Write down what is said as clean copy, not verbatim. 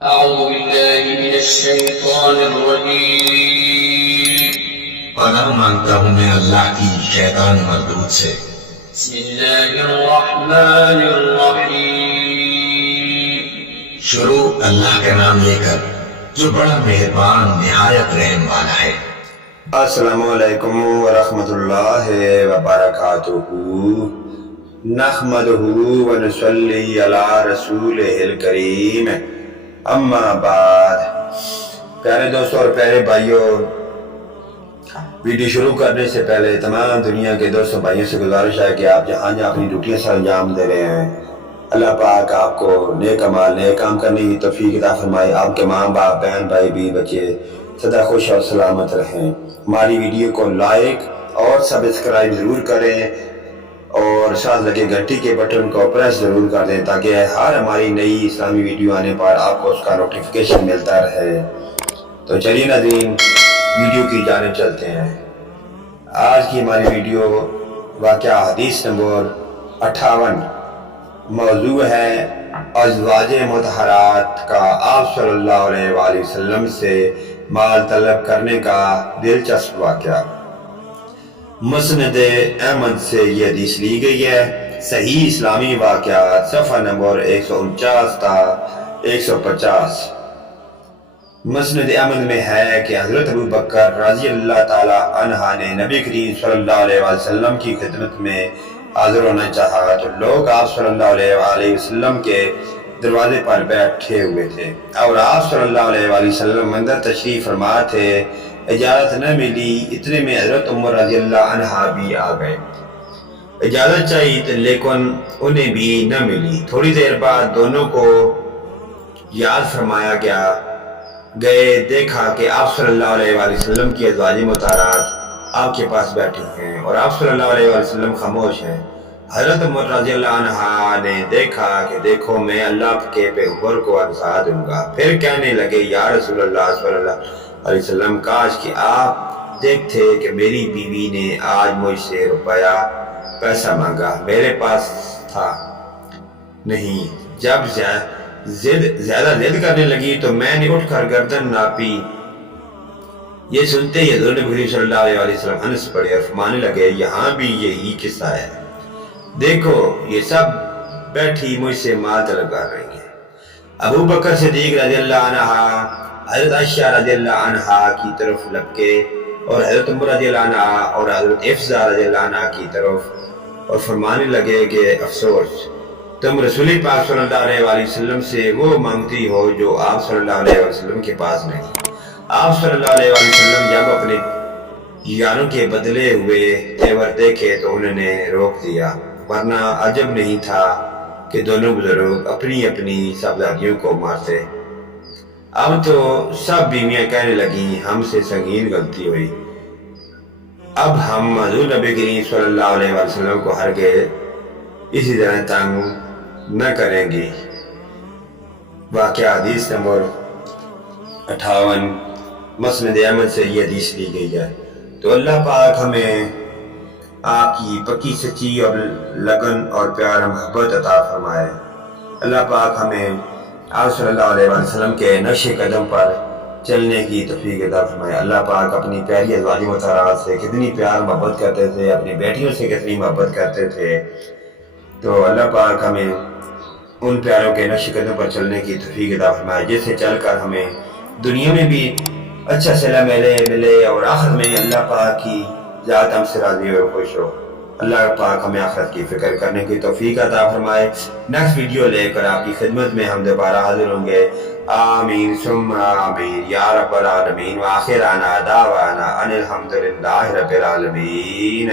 أعوذ بالله من الشيطان الرجيم پناہ مانگتا ہوں میں اللہ کی شیطان مردود سے۔ بسم الله الرحمن الرحيم شروع اللہ کے نام لے کر جو بڑا مہربان نہایت رحم والا ہے۔ السلام علیکم ورحمۃ اللہ وبرکاتہ۔ نحمدہ ونصلی علی رسولہ الکریم، اما بعد۔ پیارے دوستوں اور پیارے بھائیوں، ویڈیو شروع کرنے سے پہلے تمام دنیا کے دوستوں بھائیوں سے گزارش ہے کہ آپ جہاں جہاں اپنی ڈیوٹیاں سر انجام دے رہے ہیں، اللہ پاک آپ کو نیک اعمال نیک کام کرنے کی توفیق عطا فرمائے۔ آپ کے ماں باپ بہن بھائی بھی بچے سدا خوش اور سلامت رہیں۔ ہماری ویڈیو کو لائک اور سبسکرائب ضرور کریں اور ساتھ لگے گھنٹی کے بٹن کو پریس ضرور کر دیں تاکہ ہر ہماری نئی اسلامی ویڈیو آنے پر آپ کو اس کا نوٹیفیکیشن ملتا رہے۔ تو چلیے ناظرین، ویڈیو کی جانب چلتے ہیں۔ آج کی ہماری ویڈیو واقعہ حدیث نمبر 58، موضوع ہے ازواج مطہرات کا آپ صلی اللہ علیہ وآلہ وسلم سے مال طلب کرنے کا دلچسپ واقعہ۔ مسند احمد سے یہ حدیث لی گئی ہے۔ صحیح اسلامی واقعات صفحہ نمبر 149 تا 150۔ مسند احمد میں ہے کہ حضرت ابو بکر رضی اللہ تعالی عنہ نے نبی کریم صلی اللہ علیہ وسلم کی خدمت میں حاضر ہونا چاہا تو لوگ آپ صلی اللہ علیہ وآلہ وسلم کے دروازے پر بیٹھے ہوئے تھے اور آپ صلی اللہ علیہ وآلہ وسلم اندر تشریف فرما تھے۔ اجازت نہ ملی، اتنے میں حضرت عمر رضی اللہ عنہ بھی آ گئے۔ اجازت چاہیے لیکن انہیں بھی نہ ملی۔ تھوڑی دیر بعد دونوں کو یاد فرمایا گئے، دیکھا کہ آپ صلی اللہ علیہ وآلہ وسلم کی ازواج مطہرات آپ کے پاس بیٹھی ہیں اور آپ صلی اللہ علیہ وآلہ وسلم خاموش ہیں۔ حضرت عمر رضی اللہ عنہ نے دیکھا کہ دیکھو میں اللہ کے پیغمبر کو عطا دوں گا۔ پھر کہنے لگے یا رسول اللہ صلی اللہ علیہ وسلم، کاش کہ آپ دیکھتے کہ میری بیوی نے آج مجھ سے روپیہ پیسہ مانگا، میرے پاس تھا نہیں۔ جب زیادہ ضد کرنے لگی تو میں نے اٹھ کر گردن ناپی۔ یہ سنتے ہی حضور نبی صلی اللہ علیہ وسلم ہنس پڑے اور فرمانے لگے یہاں بھی یہی قصہ ہے، دیکھو یہ سب بیٹھی مجھ سے مال طلب کر رہی ہیں۔ ابو بکر صدیق رضی اللہ عنہ حضرت عائشہ رضی اللہ عنہ کی طرف لپکے اور حضرت عمر رضی اللہ عنہ اور حضرت حفصہ رضی اللہ عنہ کی طرف اور فرمانے لگے کہ افسوس، تم رسول پاک صلی اللہ علیہ وآلہ وسلم سے وہ مانگتی ہو جو آپ صلی اللہ علیہ وسلم کے پاس نہیں۔ آپ صلی اللہ علیہ وآلہ وسلم جب اپنے یاروں کے بدلے ہوئے تیور دیکھے تو انہوں نے روک دیا، ورنہ عجب نہیں تھا کہ دونوں بزرگ اپنی اپنی صاحبزادیوں کو مارتے۔ اب تو سب بیویاں کہنے لگیں ہم سے سنگین غلطی ہوئی، اب ہم حضور نبی کریم صلی اللہ علیہ وسلم کو ہرگز اسی طرح تنگ نہ کریں گی۔ واقعہ حدیث نمبر 58، مسند احمد سے یہ حدیث لی گئی ہے۔ تو اللہ پاک ہمیں آپ کی پکی سچی اور لگن اور پیار محبت عطا فرمائے۔ اللہ پاک ہمیں آپ صلی اللہ علیہ وسلم کے نقش قدم پر چلنے کی توفیق عطا فرمائے۔ اللہ پاک اپنی پیاری ازواج مطہرات سے کتنی پیار محبت کرتے تھے، اپنی بیٹیوں سے کتنی محبت کرتے تھے، تو اللہ پاک ہمیں ان پیاروں کے نقش قدم پر چلنے کی توفیق عطا فرمائے جس سے چل کر ہمیں دنیا میں بھی اچھا صلہ ملے اور آخرت میں اللہ پاک کی ذات ہم سے راضی اور خوش ہو۔ اللہ پاک ہمیں آخرت کی فکر کرنے کی توفیق عطا فرمائے۔ نیکسٹ ویڈیو لے کر آپ کی خدمت میں ہم دوبارہ حاضر ہوں گے۔ آمین ثم آمین یا رب العالمین، وآخرنا دعوانا ان الحمدللہ رب العالمین۔